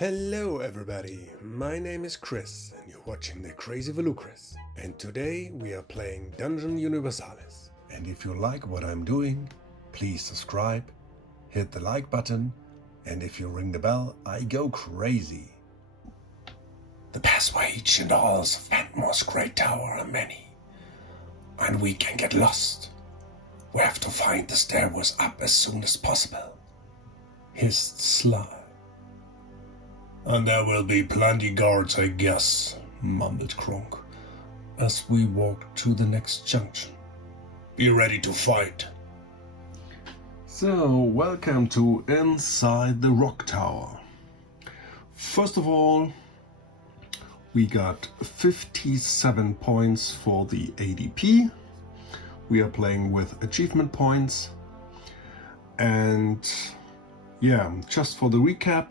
Hello everybody, my name is Chris and you're watching the Crazy Volucris. And today we are playing Dungeon Universalis. And if you like what I'm doing, please subscribe, hit the like button, and if you ring the bell, I go crazy. The passage and halls of Ventmore's Great Tower are many, and we can get lost. We have to find the stairways up as soon as possible, hissed Sly. And there will be plenty guards, I guess, mumbled Kronk, as we walked to the next junction. Be ready to fight. So, welcome to Inside the Rock Tower. First of all, we got 57 points for the ADP. We are playing with achievement points. And yeah, just for the recap,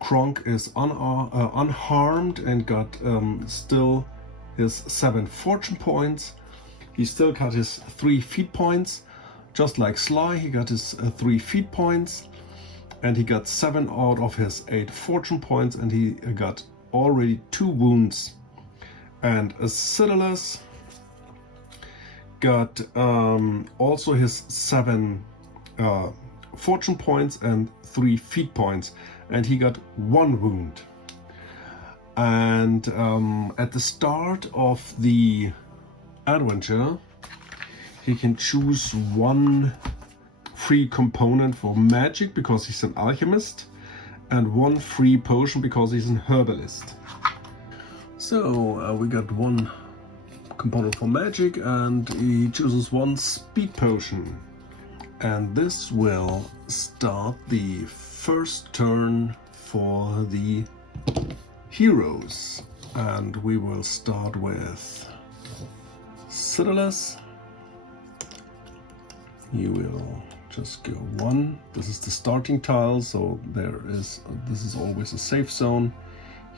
Kronk is unharmed and got still his 7 fortune points. He still got his 3 feat points. Just like Sly, he got his 3 feat points. And he got 7 out of his 8 fortune points. And he got already 2 wounds. And Acidulas got also his 7 fortune points and 3 feat points. And he got 1 wound. And at the start of the adventure, he can choose 1 free component for magic because he's an alchemist, and 1 free potion because he's an herbalist. So we got 1 component for magic, and he chooses 1 speed potion. And this will start the first turn for the heroes. And we will start with Acidulas. He will just go 1. This is the starting tile, so this is always a safe zone.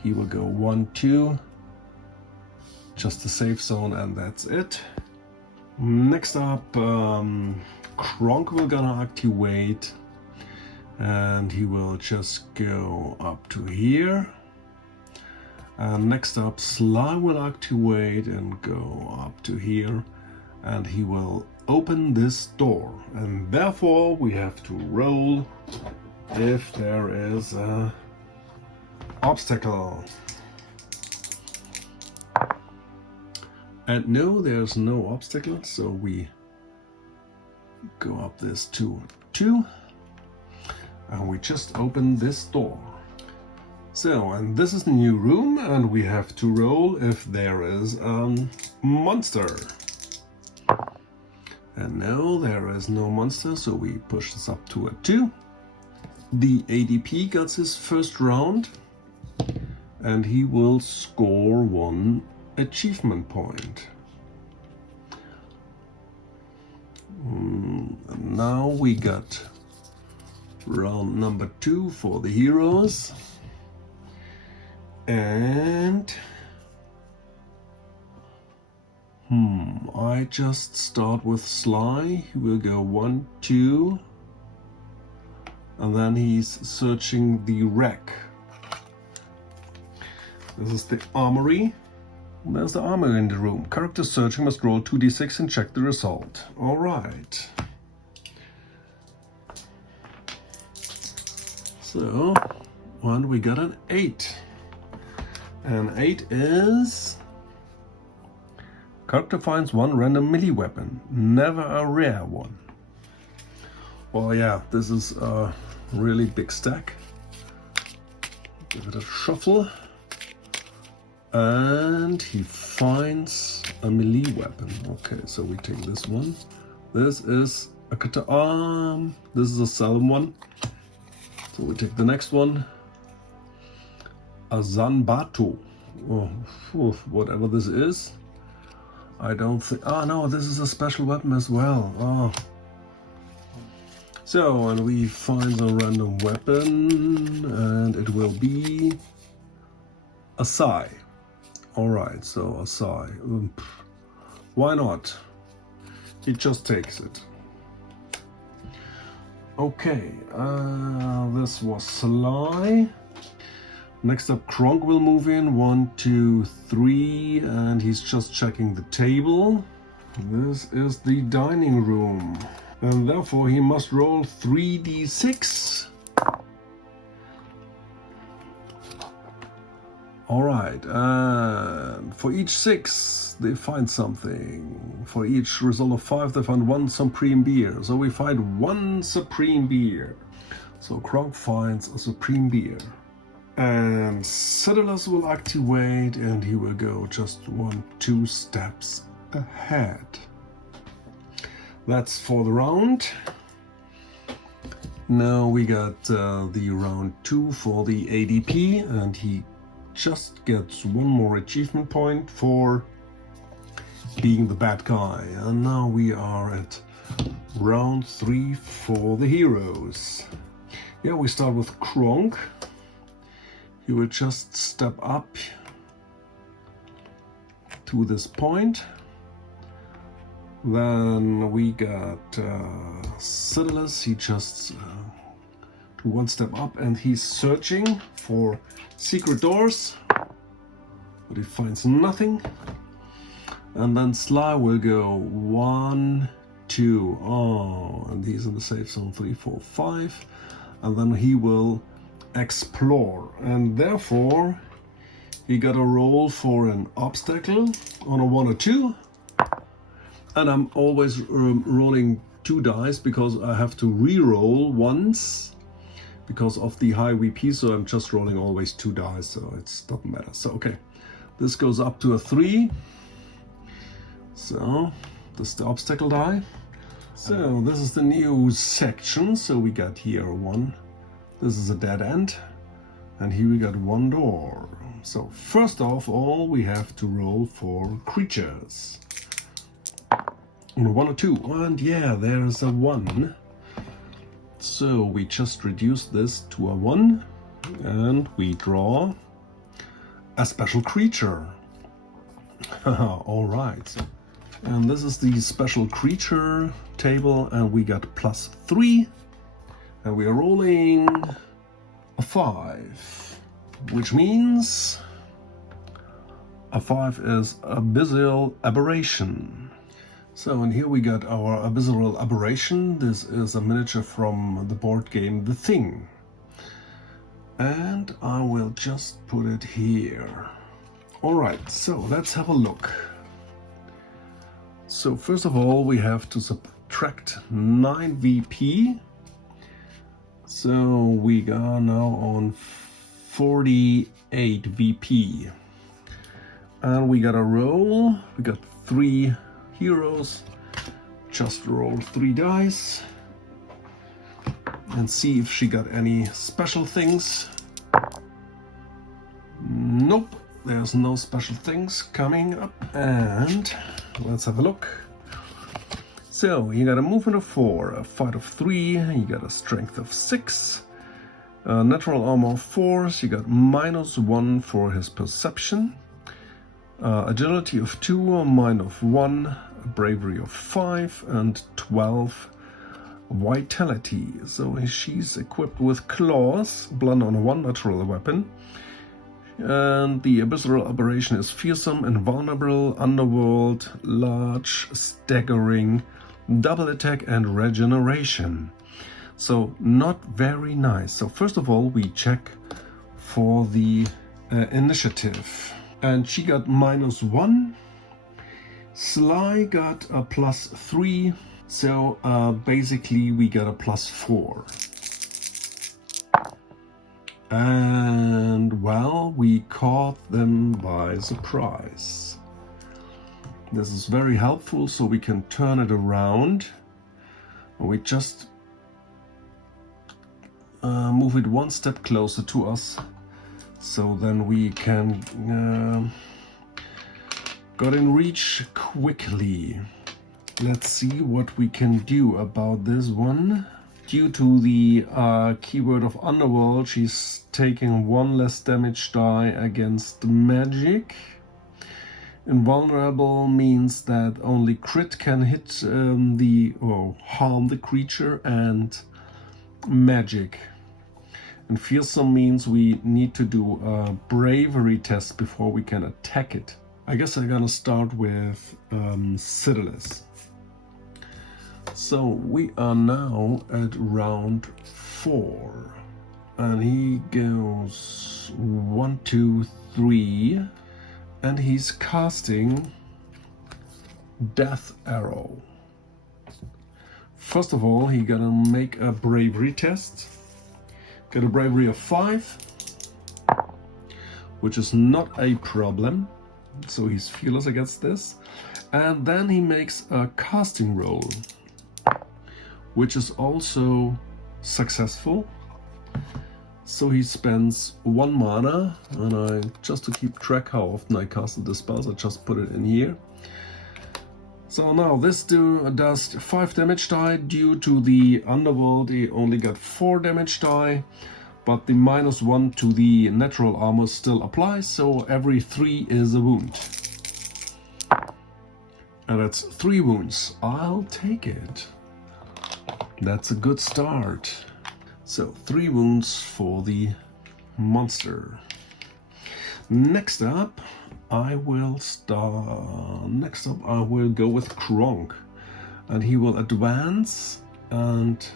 He will go 1, 2. Just a safe zone, and that's it. Next up, Kronk will gonna activate, and he will just go up to here. And next up, Sly will activate and go up to here, and he will open this door. And therefore we have to roll if there is an obstacle. And no, there's no obstacle, so we go up this 2, 2, and we just open this door. So, and this is a new room, and we have to roll if there is a monster. And no, there is no monster, so we push this up to a 2. The ADP got his first round, and he will score 1 achievement point. And now we got round number 2 for the heroes. And I just start with Sly. He will go 1, 2, and then he's searching the wreck. This is the Armory. There's the armor in the room. Character searching must roll 2d6 and check the result. All right. So, and we got an 8. And 8 is... Character finds 1 random melee weapon, never a rare one. Well, yeah, this is a really big stack. Give it a shuffle. And he finds a melee weapon. Okay, so we take this one. This is a katana. This is a Salem one. So we take the next one. A Zanbato. Oh, whatever this is. I don't think... Ah, no, this is a special weapon as well. Oh. So, and we find a random weapon, and it will be a sai. Alright, so a sai. Why not? He just takes it. Okay, this was Sly. Next up, Kronk will move in. 1, 2, 3, and he's just checking the table. This is the dining room, and therefore he must roll 3d6. Alright, and for each 6 they find something. For each result of 5 they find 1 supreme beer. So we find 1 supreme beer. So Kronk finds a supreme beer. And Cedulus will activate, and he will go just 1, 2 steps ahead. That's for the round. Now we got the round 2 for the ADP, and he just gets 1 more achievement point for being the bad guy. And now we are at round 3 for the heroes. Yeah, we start with Kronk. He will just step up to this point. Then we got Cedulus. He just to 1 step up, and he's searching for secret doors, but he finds nothing. And then Sly will go 1, 2, oh, and he's in the safe zone 3, 4, 5, and then he will explore, and therefore he got a roll for an obstacle on a 1 or 2, and I'm always rolling 2 dice because I have to re-roll once because of the high VP, so I'm just rolling always 2 dice, so it doesn't matter. So okay, this goes up to a 3, so this is the obstacle die. So this is the new section. So we got here 1, this is a dead end, and here we got 1 door. So first of all we have to roll for creatures on a 1 or 2, and yeah, there's a 1. So we just reduce this to a 1, and we draw a special creature. All right, and this is the special creature table, and we got +3, and we are rolling a 5, which means a 5 is abyssal aberration. So, and here we got our abyssal aberration. This is a miniature from the board game The Thing. And I will just put it here. Alright, so let's have a look. So first of all, we have to subtract 9 VP. So we are now on 48 VP. And we got a roll. We got 3 heroes. Just roll 3 dice and see if she got any special things. Nope, there's no special things coming up. And let's have a look. So you got a movement of 4, a fight of 3, you got a strength of 6, a natural armor of 4, so you got -1 for his perception. Agility of 2, a mind of 1, a bravery of 5, and 12 vitality. So she's equipped with claws, blunt on a 1 natural weapon. And the abyssal aberration is fearsome, invulnerable, underworld, large, staggering, double attack, and regeneration. So not very nice. So first of all, we check for the initiative. And she got -1. Sly got a +3. So basically we got a +4. And well, we caught them by surprise. This is very helpful, so we can turn it around. We just move it 1 step closer to us. So then we can get in reach quickly. Let's see what we can do about this one. Due to the keyword of Underworld, she's taking 1 less damage die against magic. Invulnerable means that only crit can hit harm the creature, and magic. And fearsome means we need to do a bravery test before we can attack it. I guess I'm gonna start with Citalis. So we are now at round 4. And he goes 1, 2, 3. And he's casting Death Arrow. First of all, he gotta make a bravery test. Got a bravery of 5, which is not a problem. So he's fearless against this. And then he makes a casting roll, which is also successful. So he spends 1 mana, and just to keep track how often I casted the spells, I just put it in here. So now this does 5 damage die. Due to the underworld, he only got 4 damage die, but the -1 to the natural armor still applies, so every 3 is a wound. And that's 3 wounds. I'll take it. That's a good start. So 3 wounds for the monster. Next up, I will go with Kronk, and he will advance and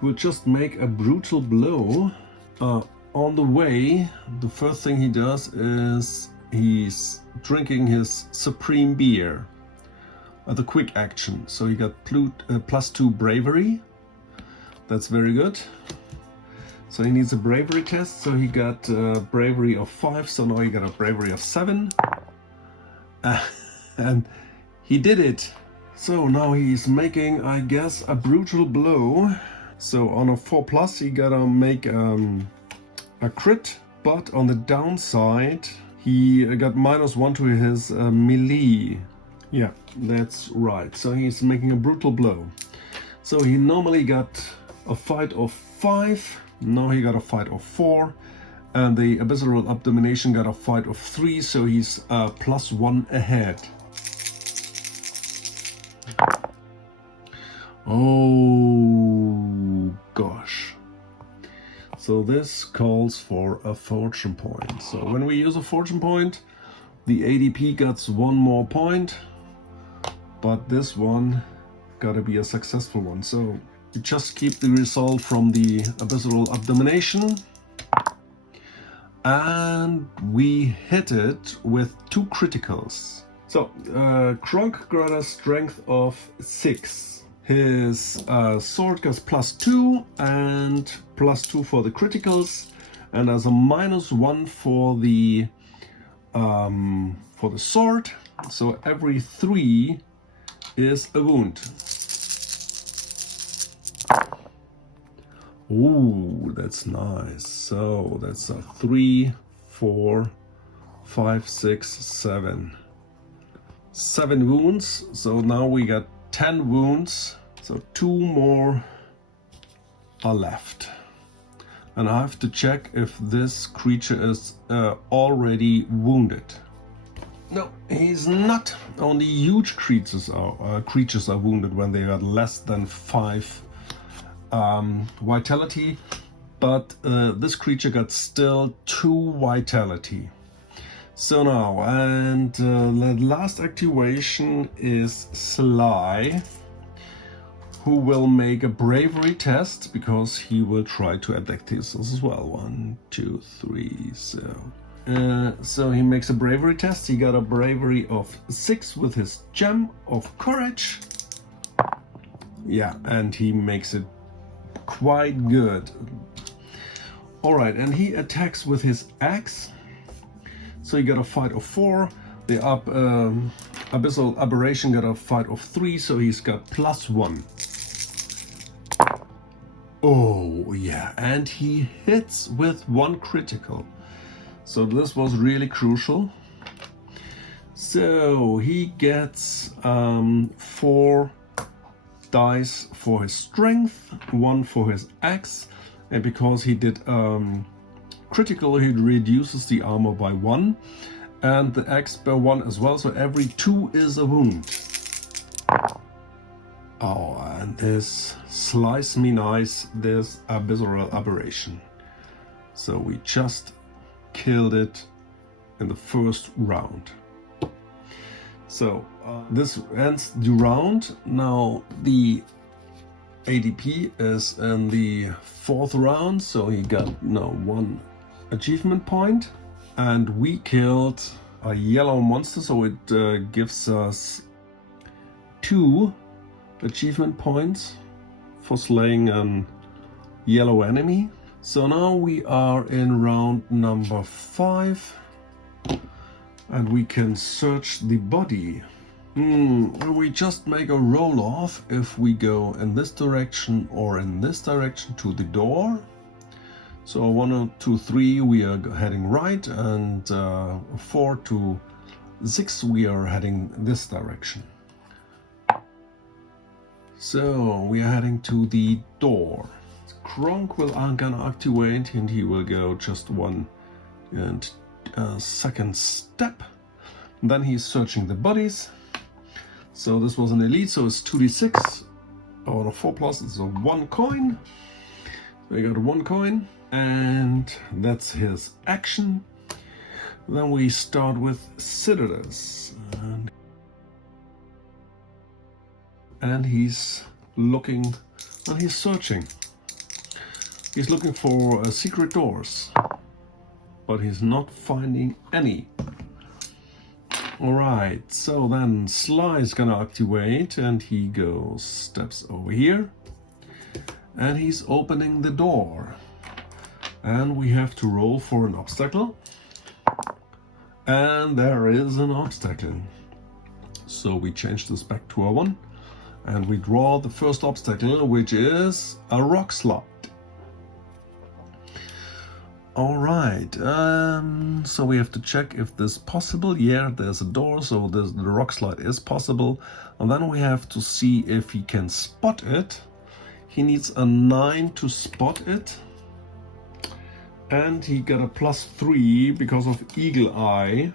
he will just make a brutal blow. On the way, the first thing he does is he's drinking his supreme beer, the quick action. So he got +2 bravery. That's very good. So he needs a bravery test. So he got bravery of 5. So now he got a bravery of 7. And he did it. So now he's making, I guess, a brutal blow. So on a 4+, he gotta make a crit. But on the downside, he got -1 to his melee. Yeah, that's right. So he's making a brutal blow. So he normally got a fight of 5. Now he got a fight of 4, and the Abyssal Abomination got a fight of 3, so he's +1 ahead. Oh gosh. So this calls for a fortune point. So when we use a fortune point, the ADP gets 1 more point, but this one gotta be a successful one. So you just keep the result from the Abyssal Abomination, and we hit it with 2 criticals. So Kronk got a strength of 6. His sword gets +2 and +2 for the criticals, and as a -1 for the sword. So every 3 is a wound. Ooh, that's nice. So that's a 3, 4, 5, 6, 7. 7 wounds. So now we got 10 wounds. So 2 more are left. And I have to check if this creature is already wounded. No, he's not. Only huge creatures are wounded when they are less than 5 vitality, but this creature got still 2 vitality. So now, and the last activation is Sly, who will make a bravery test because he will try to attack this as well. 1, 2, 3. So he makes a bravery test. He got a bravery of 6 with his gem of courage. Yeah, and he makes it quite good. Alright, and he attacks with his axe. So he got a fight of 4. The Abyssal Aberration got a fight of 3, so he's got +1. Oh yeah, and he hits with 1 critical. So this was really crucial. So he gets 4 dice for his strength, 1 for his axe, and because he did critical, he reduces the armor by 1 and the axe by 1 as well, so every 2 is a wound. Oh, and this slice me nice, this abyssal aberration. So we just killed it in the first round. So this ends the round. Now the ADP is in the fourth round, so he got now 1 achievement point, and we killed a yellow monster, so it gives us 2 achievement points for slaying a yellow enemy. So now we are in round number 5, and we can search the body. We just make a roll off if we go in this direction or in this direction to the door. So 1, 2, 3 we are heading right, and 4 to 6 we are heading this direction. So we are heading to the door. Kronk will gonna activate, and he will go just 1 and second step. And then he's searching the bodies. So this was an elite, so it's 2d6. On a 4+, it's a 1 coin. So you got 1 coin, and that's his action. Then we start with Citadus. And he's looking, and he's searching. He's looking for secret doors, but he's not finding any. Alright, so then Sly is gonna activate, and he steps over here, and he's opening the door. And we have to roll for an obstacle. And there is an obstacle. So we change this back to a 1, and we draw the first obstacle, which is a rock slide. All right, so we have to check if this is possible. Yeah, there's a door, so the rock slide is possible. And then we have to see if he can spot it. He needs a 9 to spot it. And he got a +3 because of Eagle Eye.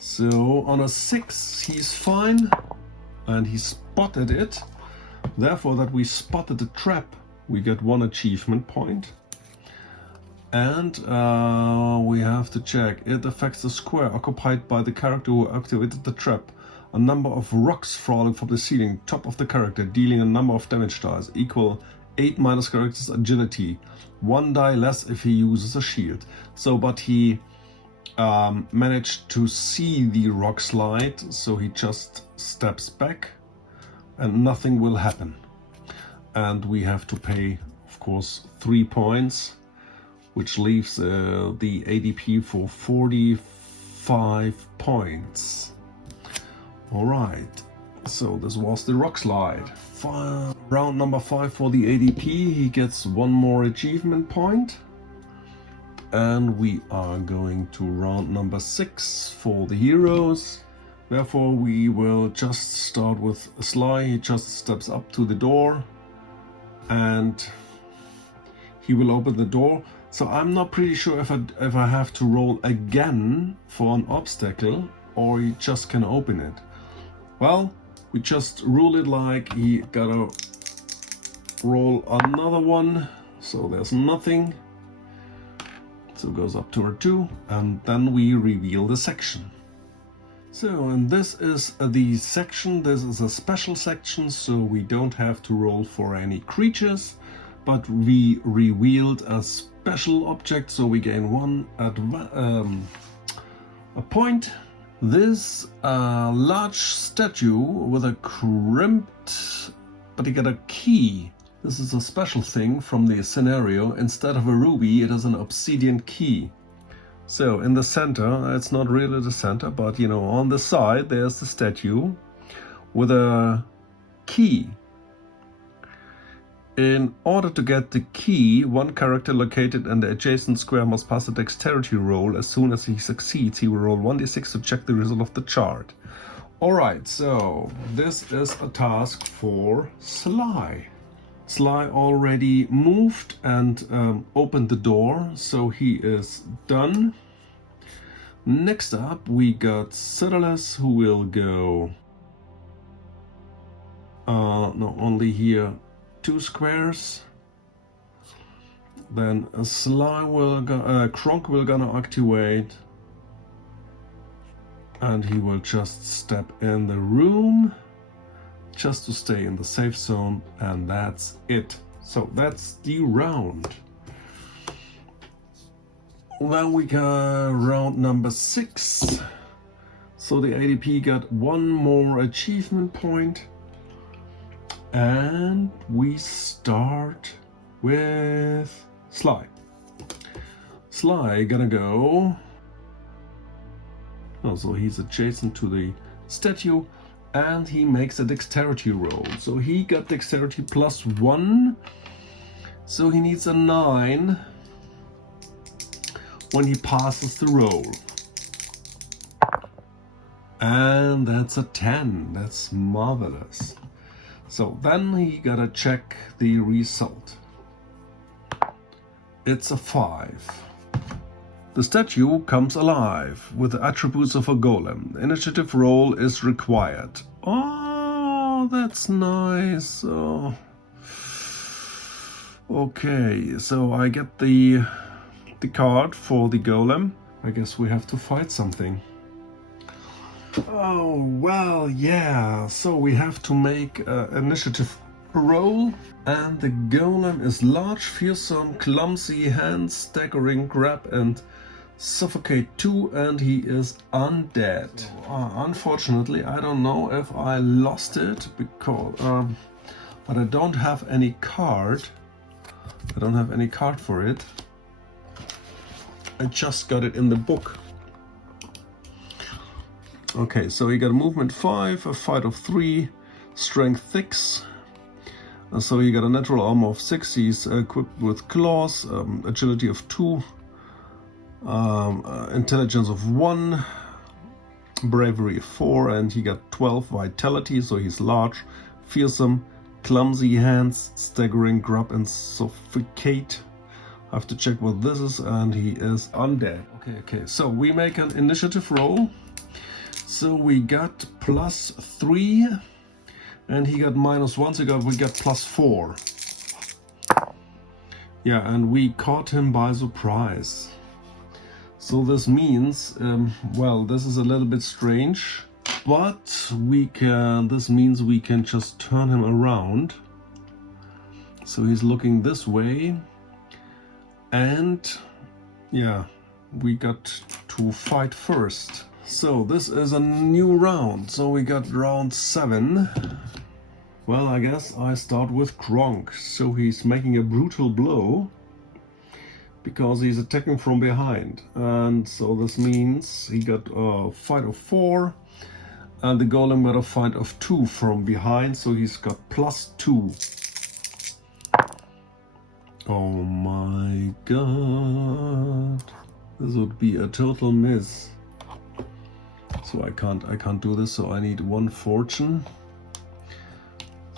So on a 6, he's fine. And he spotted it. Therefore, that we spotted the trap, we get 1 achievement point. And we have to check. It affects the square occupied by the character who activated the trap. A number of rocks falling from the ceiling, top of the character, dealing a number of damage dice, equal 8 minus character's agility. 1 die less if he uses a shield. So, but he managed to see the rock slide, so he just steps back and nothing will happen. And we have to pay, of course, 3 points. Which leaves the ADP for 45 points. All right, so this was the rock slide. Round number 5 for the ADP, he gets 1 more achievement point. And we are going to round number 6 for the heroes. Therefore, we will just start with Sly. He just steps up to the door and he will open the door. So I'm not pretty sure if I have to roll again for an obstacle or he just can open it. Well, we just rule it like he gotta roll another one. So there's nothing. So it goes up to a 2, and then we reveal the section. So, and this is the section. This is a special section, so we don't have to roll for any creatures, but we revealed a special object, so we gain 1 a point. This large statue with a crimped, but you get a key. This is a special thing from the scenario. Instead of a ruby, it is an obsidian key. So in the center, it's not really the center, but you know, on the side there's the statue with a key. In order to get the key, 1 character located in the adjacent square must pass a dexterity roll. As soon as he succeeds, he will roll 1d6 to check the result of the chart. Alright, so this is a task for Sly. Sly already moved and opened the door, so he is done. Next up, we got Citadus, who will go no, only here 2 squares. Then a Kronk will gonna activate, and he will just step in the room just to stay in the safe zone, and that's it. So that's the round. Then we got round number 6. So the ADP got 1 more achievement point, and we start with Sly. Sly gonna go. Oh, so he's adjacent to the statue, and he makes a dexterity roll. So he got dexterity +1. So he needs a 9 when he passes the roll. And that's a 10. That's marvelous. So then he gotta check the result. It's a 5. The statue comes alive with the attributes of a golem. The initiative roll is required. Oh, that's nice. Oh. Okay, so I get the card for the golem. I guess we have to fight something. Oh, well, yeah. So we have to make an initiative roll. And the golem is large, fearsome, clumsy, hand staggering, grab and suffocate 2, and he is undead. Unfortunately, I don't know if I lost it because, but I don't have any card. I don't have any card for it. I just got it in the book. Okay, so he got a movement 5, a fight of 3, strength 6. So he got a natural armor of 6. He's equipped with claws, agility of 2, intelligence of 1, bravery of 4, and he got 12 vitality. So he's large, fearsome, clumsy hands, staggering, grab and suffocate. I have to check what this is, and he is undead. Okay, so we make an initiative roll. So we got +3, and he got -1, so we got +4. Yeah, and we caught him by surprise. So this means, well, this is a little bit strange, but this means we can just turn him around. So he's looking this way, and yeah, we got to fight first. So this is a new round. So we got round 7. Well, I guess I start with Kronk. So he's making a brutal blow because he's attacking from behind. And so this means he got a fight of 4, and the golem got a fight of 2 from behind. So he's got +2. Oh my god. This would be a total miss. So I can't do this, so I need 1 fortune.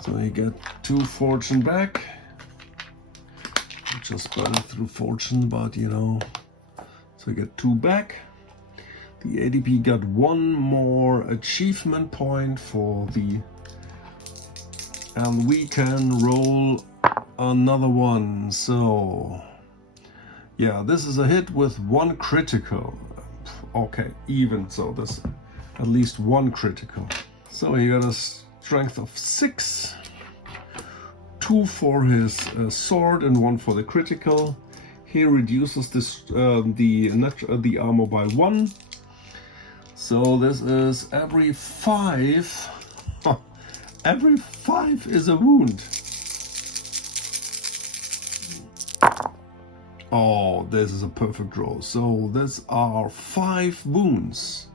So I get 2 fortune back. Just burn through fortune, but you know. So I get 2 back. The ADP got 1 more achievement point for the... And we can roll another one. So yeah, this is a hit with 1 critical. Okay, even so, this at least 1 critical. So he got a strength of 6, 2 for his sword and 1 for the critical. He reduces this the armor by 1. So this is every 5. Every 5 is a wound. Oh, this is a perfect roll. So these are 5 wounds.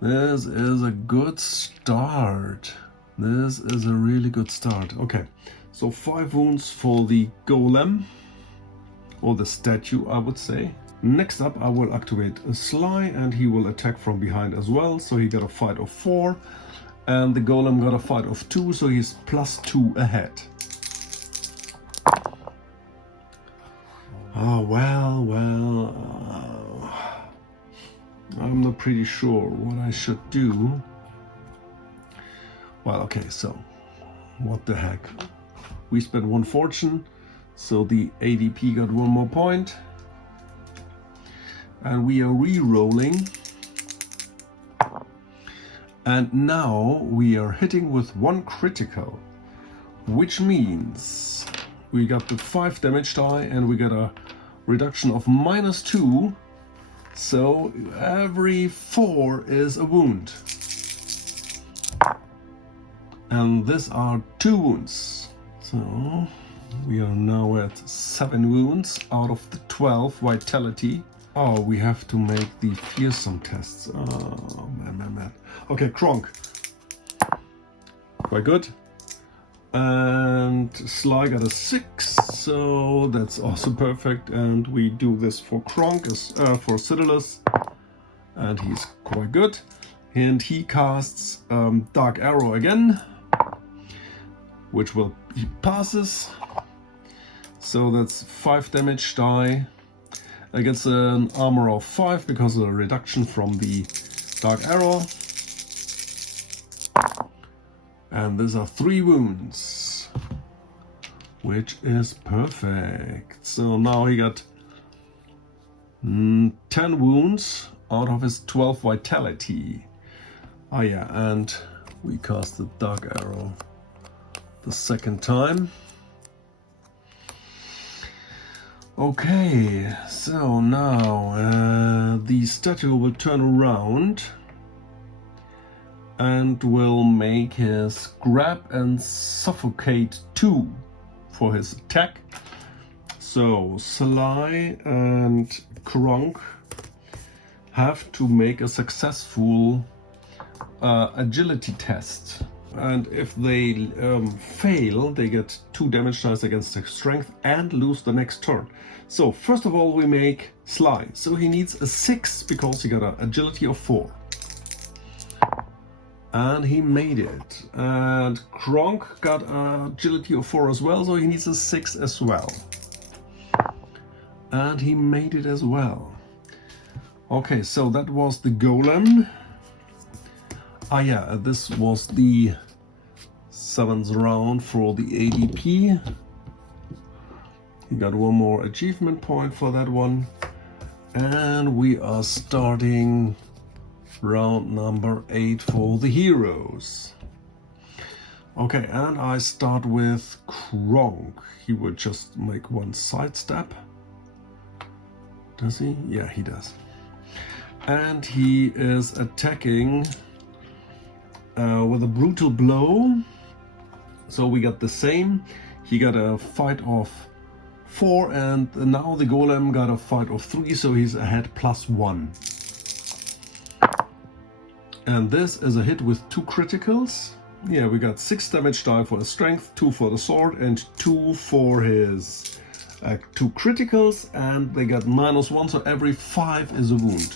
This is a good start. This is a really good start. Okay, so 5 wounds for the golem, or the statue, I would say. Next up, I will activate a Sly, and he will attack from behind as well. So he got a fight of 4, and the golem got a fight of 2, so he's +2 ahead. Oh, well, I'm not pretty sure what I should do. Well, okay, so what the heck. We spent 1 fortune, so the ADP got 1 more point. And we are re-rolling. And now we are hitting with 1 critical, which means we got the 5 damage die and we got a reduction of -2. So every 4 is a wound. And these are 2 wounds. So we are now at 7 wounds out of the 12 vitality. Oh, we have to make the fearsome tests. Oh, man. Okay, Kronk. Quite good. And Sly got a 6, so that's also perfect. And we do this for Kronk, for Citadulus. And he's quite good. And he casts Dark Arrow again, which he passes. So that's 5 damage die. Against an armor of 5 because of the reduction from the Dark Arrow. And these are 3 wounds, which is perfect. So now he got 10 wounds out of his 12 vitality. Oh yeah, and we cast the Dark Arrow the second time. Okay, so now the statue will turn around and will make his grab and suffocate 2 for his attack. So Sly and Kronk have to make a successful agility test. And if they fail, they get 2 damage dice against their strength and lose the next turn. So first of all, we make Sly. So he needs a 6 because he got an agility of 4. And he made it. And Kronk got an agility of 4 as well, so he needs a 6 as well. And he made it as well. Okay, so that was the golem. Ah yeah, this was the 7th round for the ADP. He got 1 more achievement point for that one. And we are starting round number 8 for the heroes. Okay, and I start with Kronk. He will just make 1 sidestep. Does he? Yeah, he does. And he is attacking with a brutal blow. So we got the same. He got a fight of 4 and now the golem got a fight of 3, so he's ahead +1. And this is a hit with 2 criticals. Yeah, we got 6 damage die for his strength, 2 for the sword and 2 for his 2 criticals, and they got -1, so every 5 is a wound.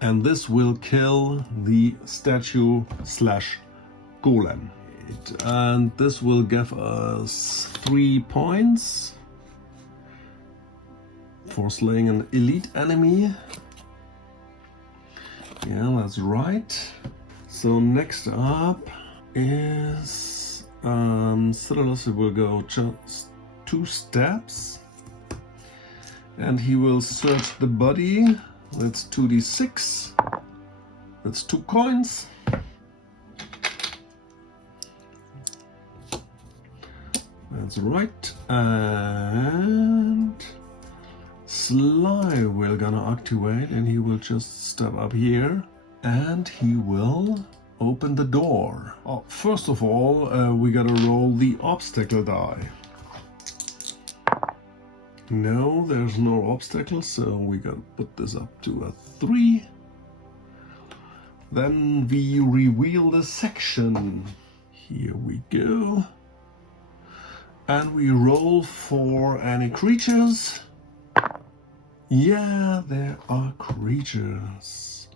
And this will kill the statue / golem. And this will give us 3 points for slaying an elite enemy. Yeah, that's right. So next up is Citadulus will go just 2 steps. And he will search the body. That's 2d6. That's 2 coins. That's right. And Sly will gonna activate, and he will just step up here and he will open the door. Oh, first of all, we gotta roll the obstacle die. No, there's no obstacle, so we gotta put this up to a 3. Then we reveal the section. Here we go. And we roll for any creatures. Yeah, there are creatures.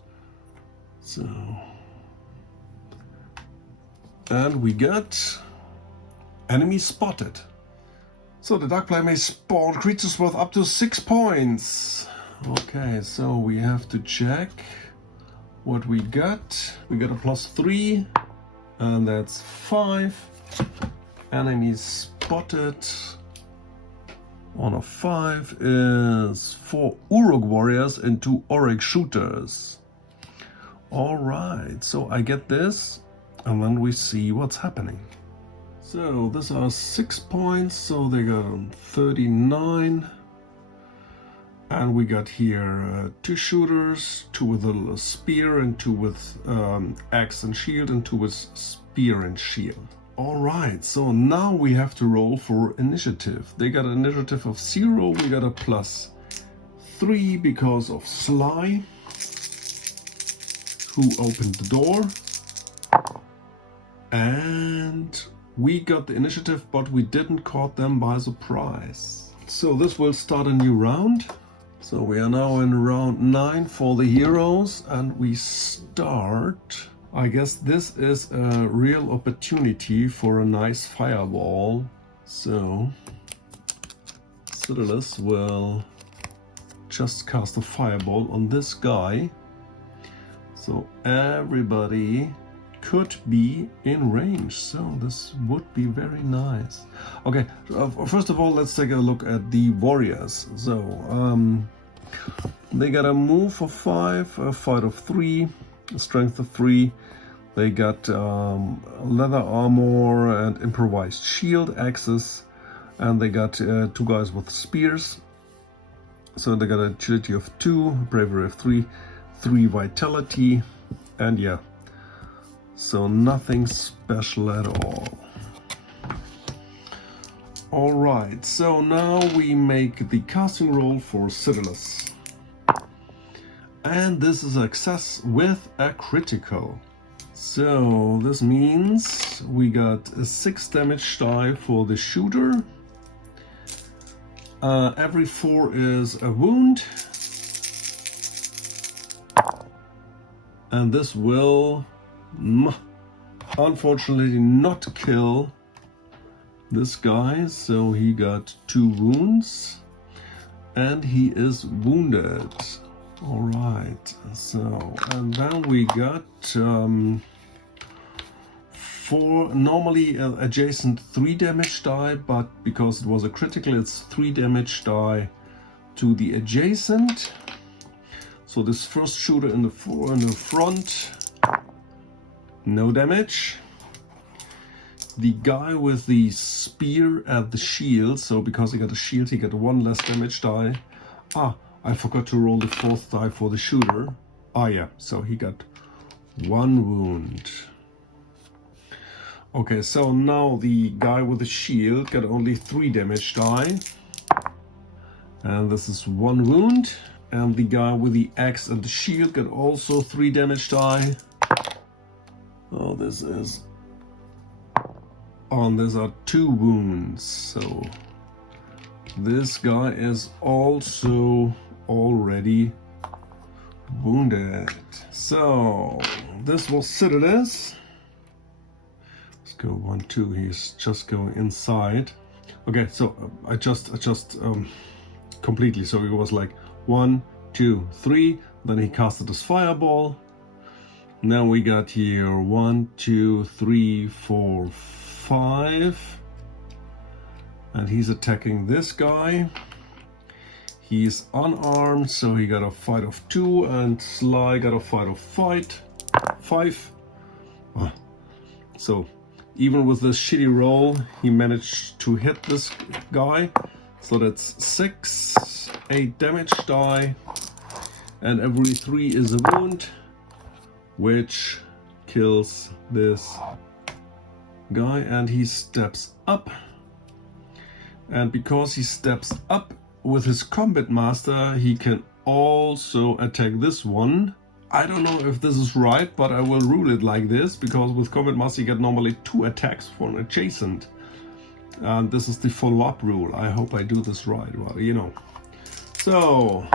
So, and we got enemy spotted. So the dark player may spawn creatures worth up to 6 points. Okay, so we have to check what we got. We got a +3 And that's 5. Enemies spotted. On a 5 is 4 Uruk warriors and 2 Auric shooters. Alright, so I get this, and then we see what's happening. So these are 6 points, so they got 39. And we got here 2 shooters, 2 with a spear, and 2 with axe and shield, and 2 with spear and shield. Alright, so now we have to roll for initiative. They got an initiative of 0, we got a +3 because of Sly, who opened the door. And we got the initiative, but we didn't caught them by surprise. So this will start a new round. So we are now in round 9 for the heroes, and we start. I guess this is a real opportunity for a nice fireball. So Citadus will just cast a fireball on this guy. So everybody could be in range. So this would be very nice. Okay, first of all, let's take a look at the warriors. So they got a move of 5, a fight of 3, a strength of 3. They got leather armor and improvised shield axes, and they got 2 guys with spears. So they got agility of 2, bravery of 3, 3 vitality, and yeah, so nothing special at all. Alright, so now we make the casting roll for Citadus. And this is a success with a critical. So this means we got a 6 damage die for the shooter. Every 4 is a wound. And this will unfortunately not kill this guy, so he got 2 wounds and he is wounded. Alright, so and then we got 4 normally adjacent 3 damage die, but because it was a critical, it's 3 damage die to the adjacent. So this first shooter in the front, no damage. The guy with the spear and the shield, so because he got a shield, he got 1 less damage die. I forgot to roll the 4th die for the shooter. Yeah, so he got 1 wound. Okay, so now the guy with the shield got only 3 damage die. And this is 1 wound. And the guy with the axe and the shield got also 3 damage die. Oh, this is... and these are 2 wounds. So this guy is also already wounded. So this was Citadus. Let's go 1, 2. He's just going inside. Okay, so I just completely. So it was like 1, 2, 3. Then he casted his fireball. Now we got here 1, 2, 3, 4, 5. And he's attacking this guy. He's unarmed, so he got a fight of 2, and Sly got a fight of 5. So even with this shitty roll, he managed to hit this guy. So that's 6, 8 damage die, and every 3 is a wound, which kills this guy. And he steps up. And because he steps up with his combat master, he can also attack this one. I don't know if this is right, but I will rule it like this, because with combat master you get normally 2 attacks for an adjacent. And this is the follow-up rule. I hope I do this right, well, you know. So,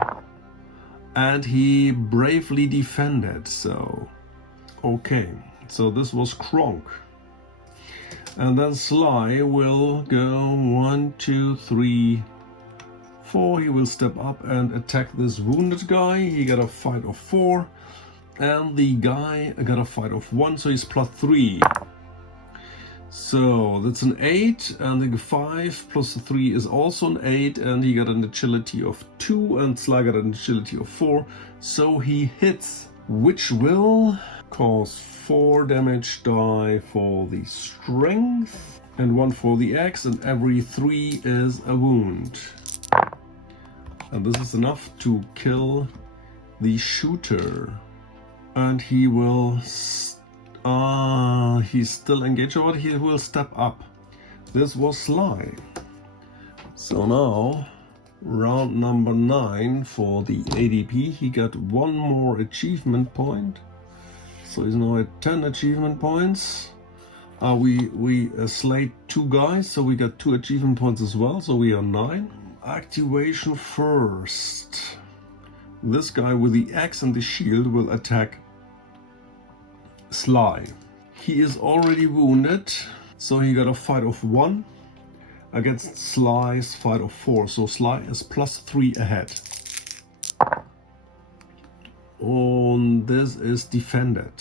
and he bravely defended, so, okay. So this was Kronk. And then Sly will go 1, 2, 3, 4. He will step up and attack this wounded guy. He got a fight of 4. And the guy got a fight of 1, so he's +3. So that's an 8, and the 5 plus the 3 is also an 8, and he got an agility of 2, and Sly got an agility of 4. So he hits, which will cause 4 damage die for the strength, and 1 for the axe, and every 3 is a wound. And this is enough to kill the shooter. And he will... he's still engaged, but he will step up. This was Sly. So now, round number 9 for the ADP. He got 1 more achievement point. So he's now at 10 achievement points. We slayed 2 guys, so we got 2 achievement points as well. So we are 9. Activation first. This guy with the axe and the shield will attack Sly. He is already wounded, so he got a fight of 1 against Sly's fight of 4. So Sly is +3 ahead. And this is defended.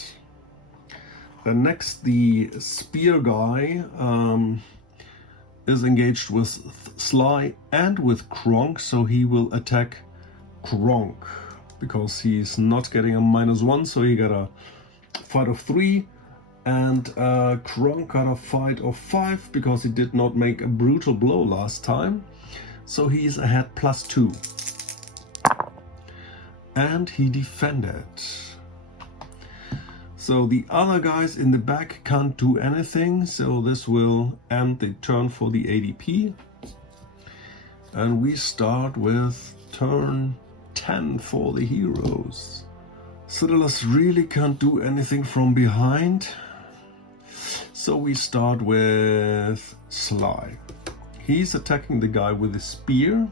Then next, the spear guy is engaged with Sly and with Kronk, so he will attack Kronk because he's not getting a -1, so he got a fight of 3, and Kronk got a fight of 5 because he did not make a brutal blow last time, so he's ahead +2. And he defended. So the other guys in the back can't do anything, so this will end the turn for the ADP. And we start with turn 10 for the heroes. Citadels really can't do anything from behind, so we start with Sly. He's attacking the guy with the spear.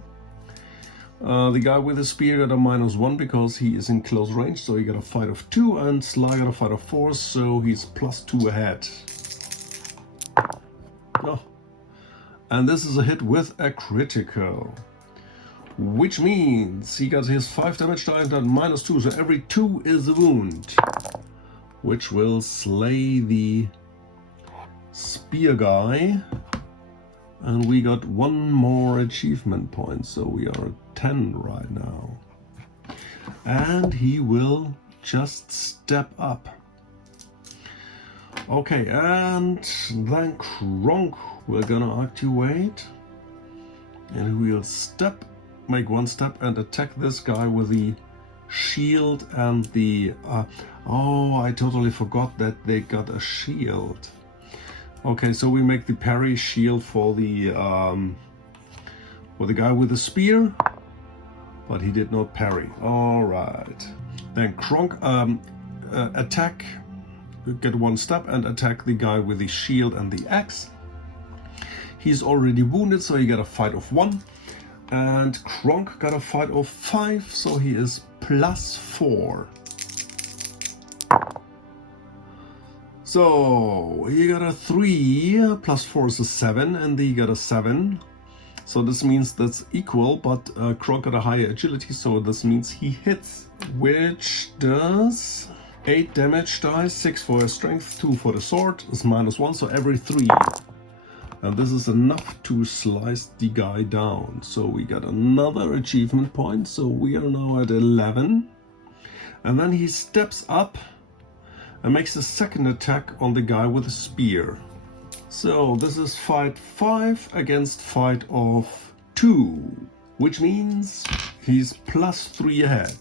The guy with the spear got a -1 because he is in close range, so he got a fight of 2, and Sly got a fight of 4, so he's +2 ahead. Oh. And this is a hit with a critical, which means he got his 5 damage die and -2, so every 2 is a wound, which will slay the spear guy. And we got 1 more achievement point, so we are at 10 right now. And he will just step up. Okay, and then Kronk we're gonna activate. And we'll make 1 step and attack this guy with the shield and the... oh, I totally forgot that they got a shield. Okay, so we make the parry shield for the guy with the spear, but he did not parry. All right. Then Kronk attack, get 1 step and attack the guy with the shield and the axe. He's already wounded, so he got a fight of 1. And Kronk got a fight of 5, so he is +4. So he got a 3, +4 is a 7, and he got a 7. So this means that's equal, but Kronk got a higher agility, so this means he hits, which does 8 damage die, 6 for his strength, 2 for the sword, is -1, so every 3. And this is enough to slice the guy down. So we got another achievement point, so we are now at 11. And then he steps up and makes a second attack on the guy with the spear. So this is fight 5 against fight of 2, which means he's +3 ahead.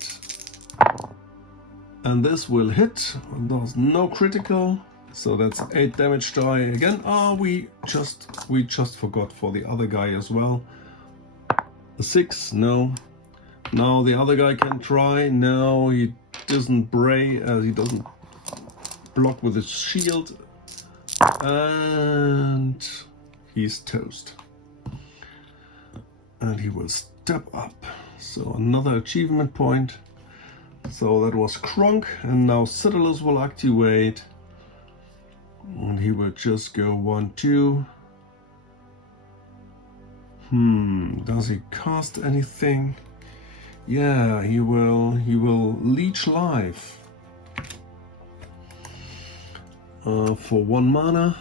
And this will hit, there's no critical, so that's 8 damage die again. We just forgot for the other guy as well. A 6, no. Now the other guy can try, no, he doesn't he doesn't block with his shield, and he's toast. And he will step up. So another achievement point. So that was Kronk, and now Citadels will activate. And he will just go 1, 2. Does he cast anything? Yeah, he will leech life. For 1 mana.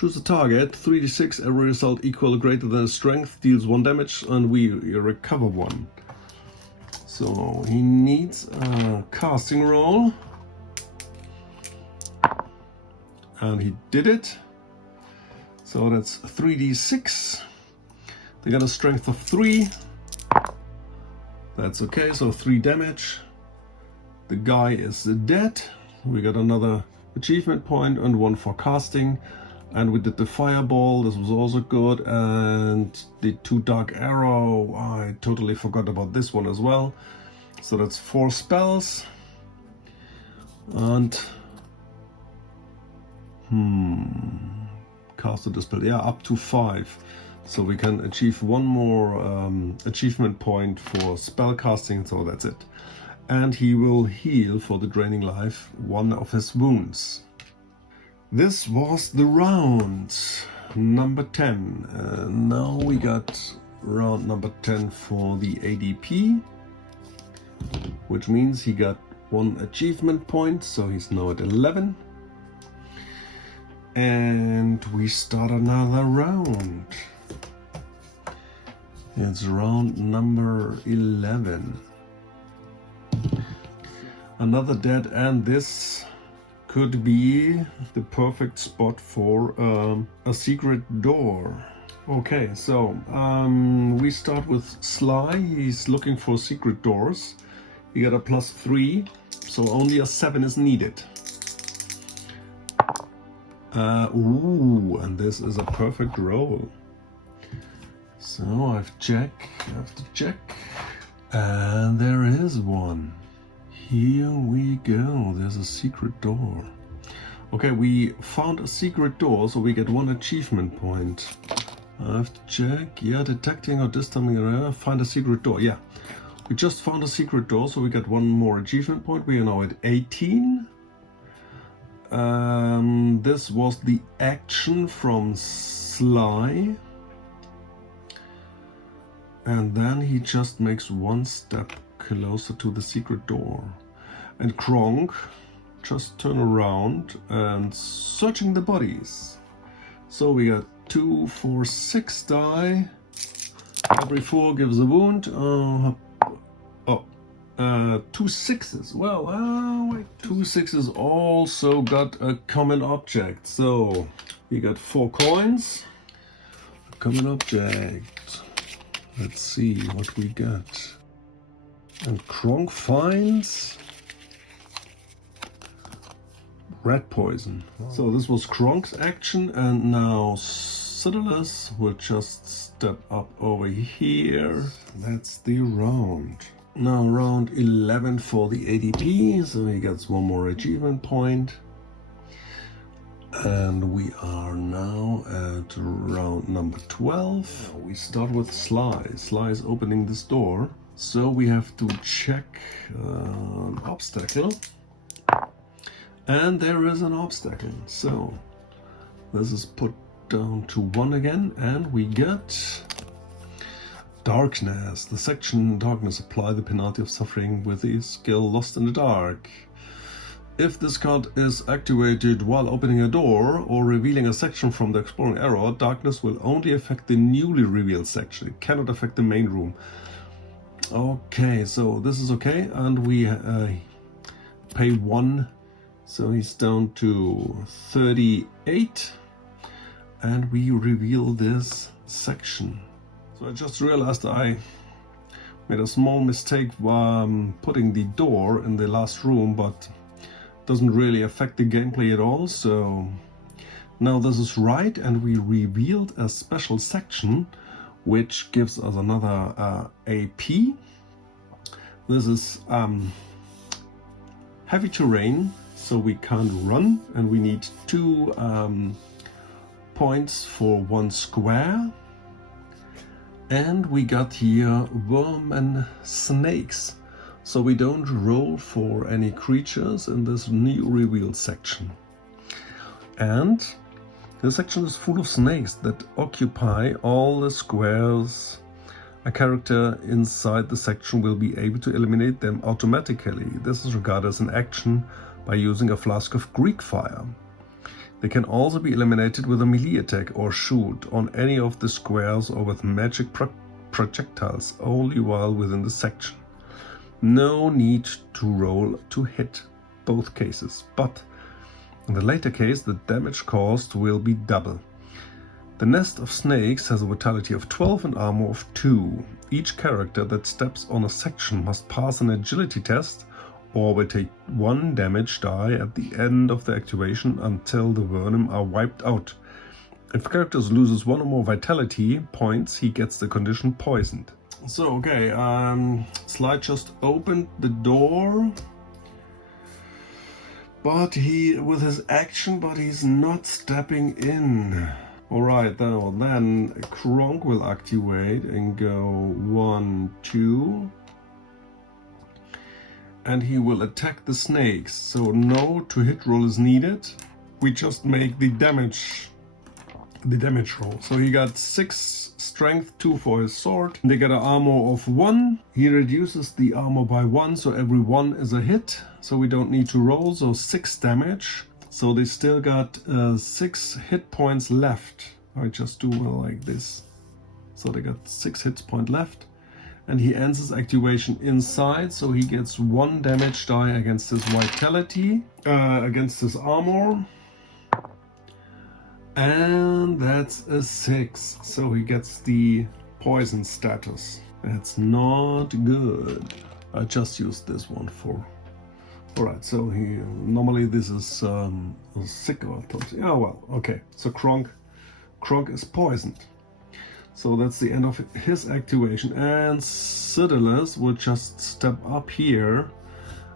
Choose a target, 3d6, every result equal or greater than strength, deals 1 damage, and we recover 1. So he needs a casting roll. And he did it. So that's 3d6. They got a strength of 3. That's okay, so 3 damage. The guy is dead. We got another achievement point and 1 for casting. And we did the fireball, this was also good. And the 2 dark arrow, I totally forgot about this one as well. So that's 4 spells. And casted a spell, yeah, up to 5. So we can achieve 1 more achievement point for spell casting, so that's it. And he will heal for the draining life 1 of his wounds. This was the round number 10. Now we got round number 10 for the ADP, which means he got 1 achievement point, so he's now at 11. And we start another round. It's round number 11. Another dead, and this could be the perfect spot for a secret door. Okay, so we start with Sly. He's looking for secret doors. He got a +3, so only a 7 is needed. Ooh, and this is a perfect roll. So I have to check, and there is one. Here we go, there's a secret door. Okay, we found a secret door, so we get 1 achievement point. I have to check, yeah, detecting or disturbing area, find a secret door, yeah. We just found a secret door, so we get 1 more achievement point. We are now at 18. This was the action from Sly. And then he just makes 1 step closer to the secret door. And Kronk just turn around and searching the bodies. So we got 2, 4, 6 die. Every 4 gives a wound. 2 6s. Well, wait. 2 6s also got a common object. So we got 4 coins. A common object. Let's see what we got. And Kronk finds rat poison. So this was Kronk's action, and now Citadus will just step up over here. That's the round. Now round 11 for the ADP, so he gets 1 more achievement point. And we are now at round number 12. We start with Sly. Sly is opening this door. So we have to check an obstacle. And there is an obstacle. So this is put down to 1 again, and we get Darkness. The section Darkness apply the penalty of suffering with the skill Lost in the Dark. If this card is activated while opening a door or revealing a section from the exploring area, Darkness will only affect the newly revealed section. It cannot affect the main room. Okay, so this is okay, and we pay 1, so he's down to 38, and we reveal this section. So I just realized I made a small mistake putting the door in the last room, but doesn't really affect the gameplay at all. So now this is right, and we revealed a special section which gives us another AP. This is heavy terrain, so we can't run, and we need 2 points for 1 square. And we got here worm and snakes, so we don't roll for any creatures in this new revealed section. And this section is full of snakes that occupy all the squares. A character inside the section will be able to eliminate them automatically. This is regarded as an action by using a flask of Greek fire. They can also be eliminated with a melee attack or shoot on any of the squares or with magic projectiles only while within the section. No need to roll to hit, both cases, but in the later case the damage caused will be double. The nest of snakes has a vitality of 12 and armor of 2. Each character that steps on a section must pass an agility test or will take 1 damage die at the end of the activation until the vermin are wiped out. If character loses 1 or more vitality points, he gets the condition poisoned. So, okay, Sly just opened the door, but with his action, but he's not stepping in. Alright, then Kronk will activate and go 1, 2. And he will attack the snakes. So no to hit roll is needed. We just make the damage roll. So he got 6 strength, 2 for his sword. They get an armor of 1. He reduces the armor by 1, so every 1 is a hit. So we don't need to roll, so 6 damage. So they still got 6 hit points left. I just do like this. So they got 6 hit points left. And he ends his activation inside, so he gets 1 damage die against his vitality, against his armor. And that's a 6, so he gets the poison status. That's not good. I just used this one for... Alright, so normally this is sick or something. Oh well, okay. So Kronk is poisoned. So that's the end of his activation, and Citadellus will just step up here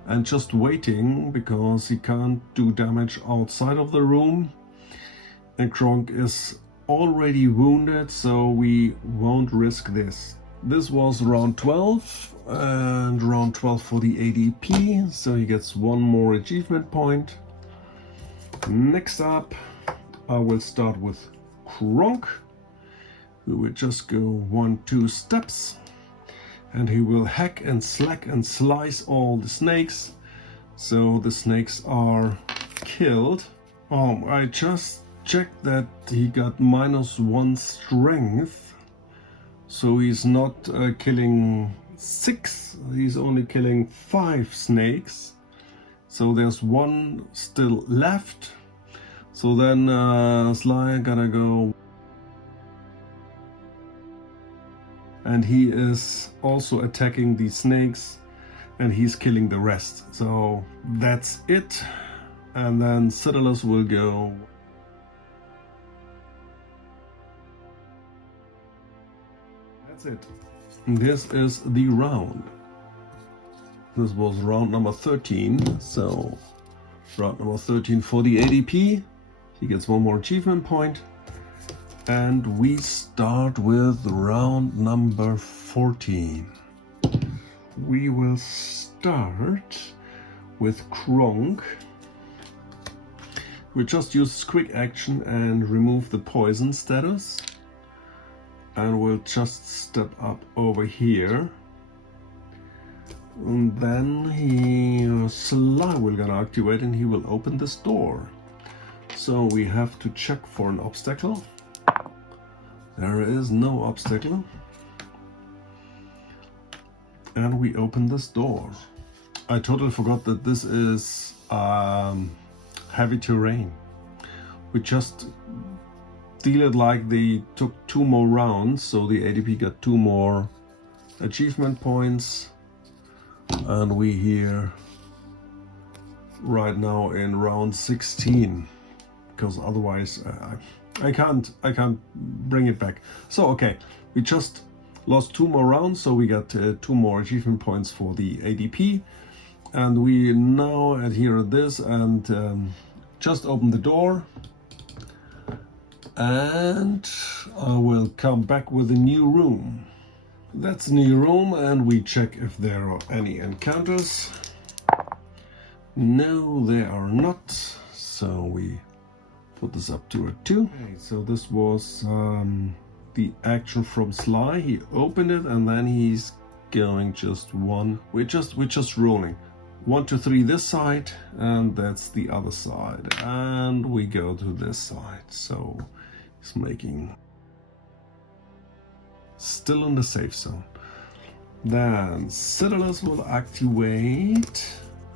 and just waiting because he can't do damage outside of the room. And Kronk is already wounded, so we won't risk this. This was round 12, and round 12 for the ADP, so he gets 1 more achievement point. Next up, I will start with Kronk. We will just go 1, 2 steps, and he will hack and slack and slice all the snakes, so the snakes are killed. I just checked that he got -1 strength, so he's not killing 6, he's only killing 5 snakes, so there's 1 still left. So then Sly gotta go. And he is also attacking the snakes, and he's killing the rest. So that's it. And then Citadellus will go. That's it. This is the round. This was round number 13. So round number 13 for the ADP. He gets 1 more achievement point. And we start with round number 14. We will start with Kronk. We'll just use quick action and remove the poison status. And we'll just step up over here. And then Sly will gonna activate and he will open this door. So we have to check for an obstacle. There is no obstacle. And we open this door. I totally forgot that this is heavy terrain. We just deal it like they took 2 more rounds, so the ADP got 2 more achievement points. And we here right now in round 16, because otherwise I can't bring it back. So okay, we just lost 2 more rounds, so we got 2 more achievement points for the ADP, and we now adhere this and just open the door, and I will come back with a new room. That's a new room, and we check if there are any encounters. No, there are not, so we put this up to a 2. Okay, so this was the action from Sly. He opened it and then he's going just 1. We're just rolling. 1, 2, 3 this side, and that's the other side. And we go to this side. So he's making still in the safe zone. Then Citadels will activate,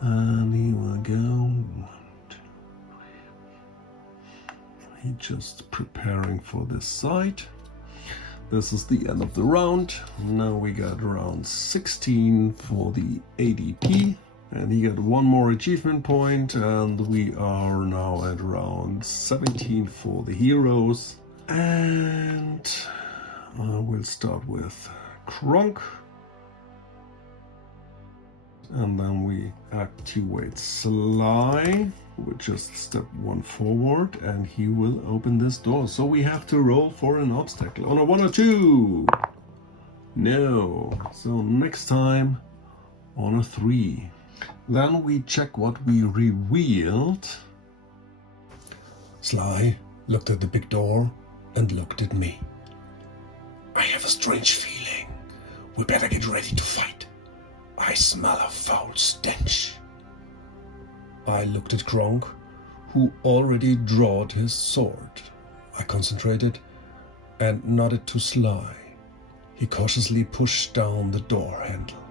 and he will go. He's just preparing for this side. This is the end of the round. Now we got round 16 for the ADP. And he got one more achievement point, and we are now at round 17 for the heroes. And we'll start with Kronk. And then we activate Sly. We'll just step one forward, and he will open this door. So we have to roll for an obstacle. On a 1 or 2. No. So next time on a 3. Then we check what we revealed. Sly looked at the big door and looked at me. I have a strange feeling. We better get ready to fight. I smell a foul stench. I looked at Kronk, who already drawed his sword. I concentrated and nodded to Sly. He cautiously pushed down the door handle.